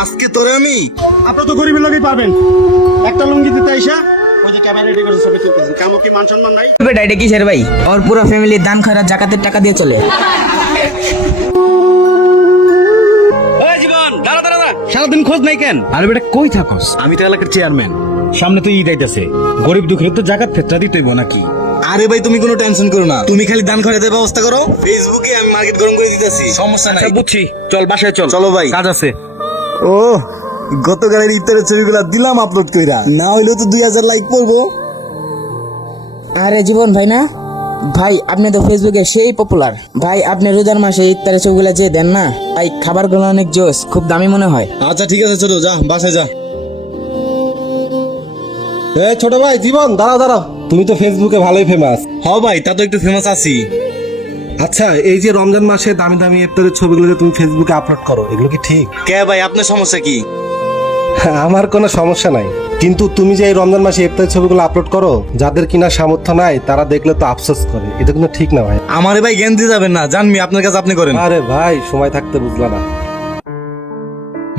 আজকে তোরে আমি আপনারা তো গরিবের লোকই পারবেন একটা লুঙ্গি দিতে আইসা ওই যে ক্যামেরা রেডি করে ছবি তুলতেছেন কামো কি মান সম্মান নাই বেটা এটা কিসের ভাই? ওর পুরো ফ্যামিলি দান খয়রাত জাকাতের টাকা দিয়ে চলে। ওই জীবন দাঁড়া দাঁড়া দাঁড়া সারাদিন খোঁজ নাই কেন? আরে বেটা কই থাকস? আমি তো এলাকার চেয়ারম্যান, সামনে তো ঈদ আইতাছে, গরিব দুঃখীর তো জাকাত ফেতরা দিতেইব নাকি? আরে ভাই তুমি কোনো টেনশন করো না, তুমি খালি দান খয়রাতের ব্যবস্থা করো, ফেসবুকে আমি মার্কেট গরম করে দিতেছি, সমস্যা নাই। আচ্ছা বুঝছি, চল বাসায় চল। চলো ভাই, কাজ আছে। ও গতকালের ইফতারের ছবিগুলো দিলাম আপলোড কইরা, না হইলেও তো 2000 লাইক পড়বো। আরে জীবন ভাই না ভাই, আপনি তো ফেসবুকে সেই পপুলার ভাই। আপনি রোজার মাসে ইফতারের ছবিগুলো যে দেন না ভাই, খাবারগুলো অনেক জোস, খুব দামি মনে হয়। আচ্ছা ঠিক আছে, ছোট যা বাসায় যা। ছোট ভাই জীবন দাঁড়াও দাঁড়াও, তুমি তো ফেসবুকে ভালোই ফেমাস। হ ভাই, তা তো একটু ফেমাস আছি। আচ্ছা, এই যে রমজান মাসে দামি দামি ইফতারের ছবিগুলো যে তুমি ফেসবুকে আপলোড করো, এগুলো কি ঠিক? কে ভাই, আপনার সমস্যা কি? আমার কোনো সমস্যা নাই, কিন্তু তুমি যে এই রমজান মাসে ইফতারের ছবিগুলো আপলোড করো, যাদের কিনা সামর্থ্য নাই তারা দেখলে তো আফসোস করে, এটা কিন্তু ঠিক না ভাই। আমারে ভাই জ্ঞান দিয়ে যাবেন না, জানমি আপনার কাছে আপনি করেন। আরে ভাই, সময় থাকতে বুঝলা না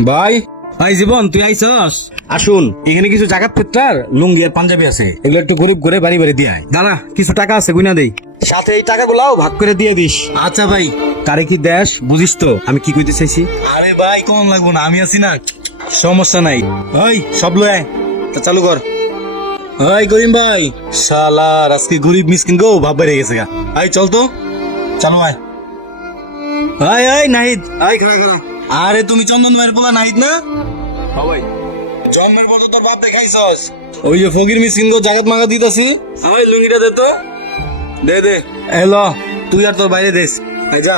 ভাই ভাই জীবন তুই আইছস? আসুন, এখানে কিছু জাকাত ফেতরার লুঙ্গি আর পাঞ্জাবি আছে, এগুলো একটু গরিব করে বাড়ি বাড়ি দিয়ে আয়। দাঁড়া, কিছু টাকা আছে গুনা দেই, সাথে এই টাকাগুলাও ভাগ করে দিয়ে দিস। আচ্ছা ভাই। তারে কি দেশ বুঝিস তো আমি কি কইতে চাইছি? আরে ভাই কম লাগবো না, আমি আছি না, সমস্যা নাই। ওই সব লয় তা চালু কর। ওই করিম ভাই, শালার আজকে গরিব মিসকিন গো ভাব বেড়ে গেছে গা। আই চল তো, চালু আয়। আই আই নাহিদ, আই খড়া খড়া। আরে তুমি চন্দন ভাইয়ের পোলা নাহিদ না? ভাই জন্মের পর তো তোর বাপ দেখাইছস, ওই যে ফকির মিসকিন গো জাগাত মাগা দিতাছি। ওই লুঙ্গিটা দে তো, দে দে। এলো তুই আর তোর বাইরে দেশ, আই যা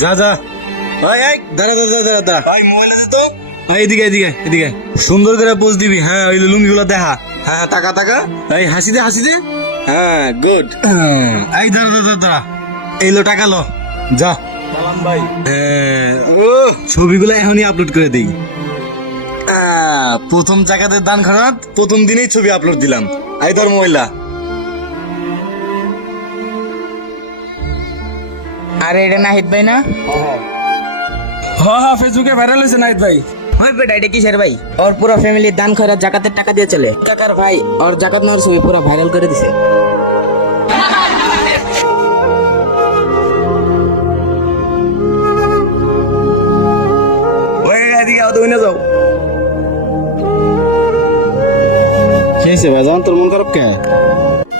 যা যা। ওই এই দাঁড়া দাঁড়া দাঁড়া দাঁড়া, ভাই মোবাইল দে তো। এদিকে এদিকে এদিকে, সুন্দর করে পোজ দিবি। হ্যাঁ ওই লুঙ্গিগুলো দেখা। হ্যাঁ টাকা টাকা, এই হাসি দে হাসি দে। হ্যাঁ গুড। এই দাঁড়া দাঁড়া দাঁড়া, এইলো টাকা লো, যা। সালাম ভাই। ছবিগুলো এখনই আপলোড করে দেই। প্রথম জায়গাতে দান খরাত, প্রথম দিনেই ছবি আপলোড দিলাম। এই ধর মোবাইলটা। আরে এটা নাহিদ ভাই না? হ্যাঁ ফেসবুকে ভাইরাল হয়েছে নাহিদ ভাই। ওই বেটা এটা কিসের ভাই? ওর পুরো ফ্যামিলি দান খয়রাত জাকাতের টাকা দিয়ে চলে। টাকার ভাই ওর জাকাত নেওয়ার ছবি পুরো ভাইরাল করে দিছে। ওই এদিকে আও, তুমি না যাও। খেয়েছে ভাই, জান তোর মন খারাপ কে?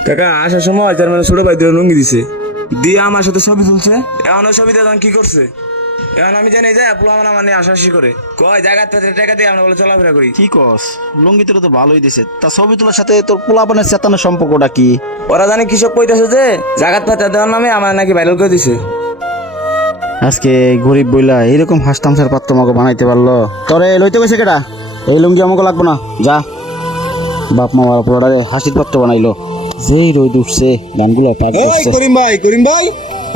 কাকা আসার সময় তার মানে ছোট ভাই দুটো লুঙ্গি দিছে, দিয়ে আমার সাথে ছবি তুলছে। এখন ওই ছবিতে কি করছে, এখন আমি জানি যে পোলা মানে আশাশি করে কয় জায়গা টাকা দিয়ে আমরা বলে চলাফেরা করি। কি কস, লুঙ্গি তোর তো ভালোই দিছে, তা ছবি তোলার সাথে তোর পোলাপানের চেতনার সম্পর্কটা কি? ওরা জানি কৃষক কইতাছে যে জাকাত পাতা দেওয়ার নামে আমার নাকি ভাইরাল করে দিছে। আজকে গরিব বইলা এরকম হাসতামশার পাত্র আমাকে বানাইতে পারলো? তোরে লইতে গেছে কেটা? এই লুঙ্গি আমাকে লাগবো না, যা। বাপ মা পোলাটারে হাসির পাত্র বানাইলো, যেই রোদ উঠছে গানগুলো পাক করছে। করিম ভাই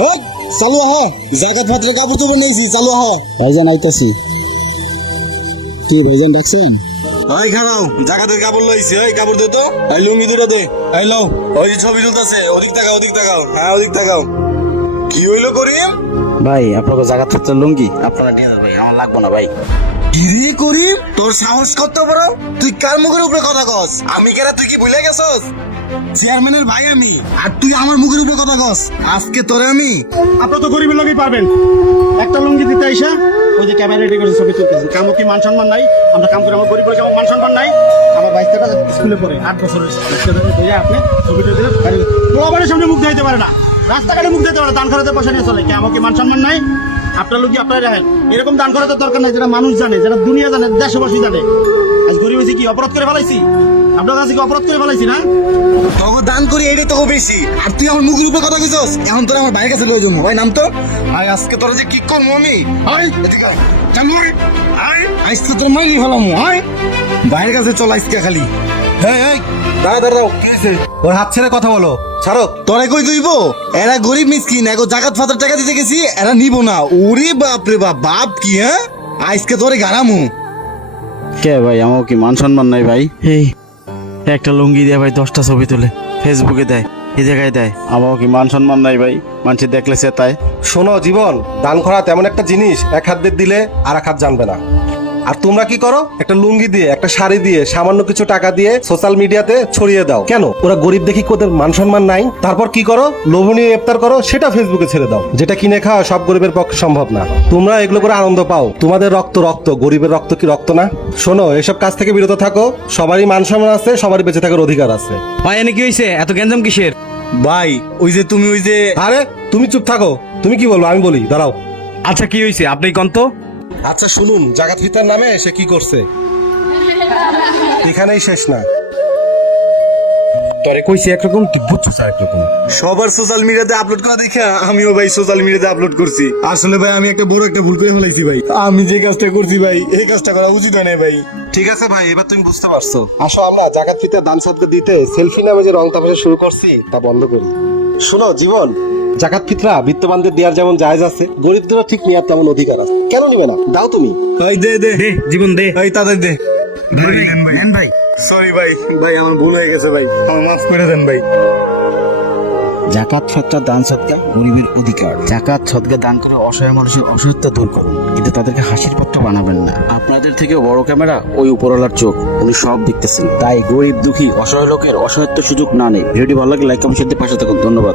হোক চালু আহ, জায়গাত পাত্রে কাপড় চোপড় নিয়েছি, চালু আহ। ভাইজান আইতাছি। কি ভাইজান ডাকছেন? ওই খারাও জায়গাতে কাপড় লইছি, ওই কাপড় দে তো। এই লুঙ্গি দুটো দে, এই লও। ওই যে ছবি তুলতেছে, ওদিক তাকাও ওদিক তাকাও। হ্যাঁ ওদিক তাকাও। কি হইলো করিম? ভাই আপনাকে জায়গা থাকতে লুঙ্গি আপনারা নিয়ে যাবেন, আমার লাগবো না ভাই। কিরে করিম, তোর সাহস কত বড়, তুই কার মুখের উপরে কথা কস? আমি কেরা, তুই কি ভুলে গেছস? চেয়ারম্যানের ভাই আমি, আর তুই আমার মুখের উপরে কথা কস? আজকে তোরে আমি। আপনারা তো গরিবের লোকই পারবেন একটা লুঙ্গি দিতে আইসা ওই যে ক্যামেরা রেডি করে ছবি তুলতেছেন কামো কি মান সম্মান নাই? আমরা কাম করে আমার গরিব বলে আমার মান সম্মান নাই? আমার বাইশটা স্কুলে পড়ে 8 বছর হয়েছে, আপনি ছবিটা দিলে পোলাবারের সামনে মুখ দিতে পারে না, রাস্তাঘাটে মুখ দিতে পারে, দান খরচের পয়সা নিয়ে চলে। কেমন কি মান সম্মান নাই? আপনার লোক আপনারা দেখেন, এরকম দান খরচের দরকার নাই, যেটা মানুষ জানে, যেটা দুনিয়া জানে, দেশবাসী জানে। আজ গরিব হয়েছে কি অপরাধ করে ফেলাইছি? আপনার কাছে কি অপরাধ করে ফেলাইছি না? তোকে দান করি এটাই তোকে বেশি, আর তুই আমার মুখের উপরে কথা কইছস। এখন তোর আমার ভাইয়ের কাছে লয়ে যাবো। ভাই নাম তো আয়, আজকে তোরা যে কি করবো আমি। আয় এদিকে আয়, চালু আয়, আয় আজকে তোর মাইরি ফেলাম। আয় ভাইয়ের কাছে চল আজকে খালি। হ্যাঁ এই দাঁড়া দাঁড়া, কি হয়েছে? ওর হাত ছেড়ে কথা বলো, ছাড়ো। তোরে কই তুইব? এরা গরিব মিসকিন, এগো জাকাত ফাতার টাকা দিতে গেছি, এরা নিব না। ওরে বাপ রে বাপ, বাপ কি? হ্যাঁ আজকে তোরে গারামু। কে ভাই, আমার কি মান সম্মান নাই ভাই? এই একটা লুঙ্গি দিয়ে ভাই 10টা ছবি তুলে ফেসবুকে দেয়, এই জায়গায় দেয়, আমার কি মান সম্মান নাই ভাই? মানুষ দেখলে সে তাই। শোনো জীবন, দান খরাত এমন একটা জিনিস, এক হাত দিয়ে দিলে আর এক হাত জানবে না। আর তোমরা কি করো? একটা লুঙ্গি দিয়ে, একটা শাড়ি দিয়ে, সামান্য কিছু টাকা দিয়ে সোশ্যাল মিডিয়াতে ছড়িয়ে দাও। কেন? ওরা গরিব দেখি ওদের মান সম্মান নাই? তারপর কি করো? লোভনীয় ইফতার করো, সেটা ফেসবুকে ছেড়ে দাও। যেটা কিনে খাওয়া সব গরিবের পক্ষে সম্ভব না। তোমরা এগুলো করে আনন্দ পাও, তোমাদের রক্ত রক্ত, গরিবের রক্ত কি রক্ত না? শোনো, এসব কাজ থেকে বিরত থাকো। সবারই মান সম্মান আছে, সবারই বেঁচে থাকার অধিকার আছে। ভাই এনে কি হয়েছে? এত গ্যাঞ্জাম কিসের? ভাই ওই যে তুমি ওই যে আরে তুমি চুপ থাকো। তুমি কি বলবো আমি বলি, দাঁড়াও। আচ্ছা কি হয়েছে আপনি কোন তো? আচ্ছা শুনুন, জাকাত ফিতার নামে সে কি করছে। এখানেই শেষ না। তোরে কইছি একরকম, তুই বুঝছিস একরকম। সবার সোশ্যাল মিডিয়াতে আপলোড করা দেখে আমিও ভাই সোশ্যাল মিডিয়াতে আপলোড করছি। আসলে ভাই আমি একটা বড় একটা ভুল করে ফেলাইছি ভাই। আমি যে কাজটা করছি ভাই, এই কাজটা করা উচিত হয় না ভাই। ঠিক আছে ভাই, এবার তুমি বুঝতে পারছো। আসো আমরা জাকাত ফিতার দান সাদকা দিতে সেলফি নামে যে রং তামাশা শুরু করছি তা বন্ধ করি। শোনো জীবন, জাকাত ফিতরা বিত্তবানদের দেওয়ার যেমন জায়েজ আছে, গরিবদেরও ঠিক নেওয়ার তেমন অধিকার আছে। কেন নিবে না? দাও তুমি। ভাই দে দে দে জীবন দে, ভাই তাদের দে। নেন ভাই। সরি ভাই, ভাই আমার ভুল হয়ে গেছে ভাই, আমার মাফ করে দেন ভাই। জাকাত ফিতরা দান সদকা গরিবের অধিকার। জাকাত সদকা দান করে অসহায় মানুষের অসহায়ত্ব দূর করুন, কিন্তু তাদেরকে হাসির পাত্র বানাবেন না। আপনাদের থেকে বড় ক্যামেরা ওই উপরওয়ালার চোখ, উনি সব দেখতেছেন। তাই গরিব দুঃখী অসহায় লোকের অসহায়ত্ব সুযোগ না নেই। ভিডিওটি ভালো লাগে লাইক কমেন্ট দিয়ে পাশে থাকুন। ধন্যবাদ।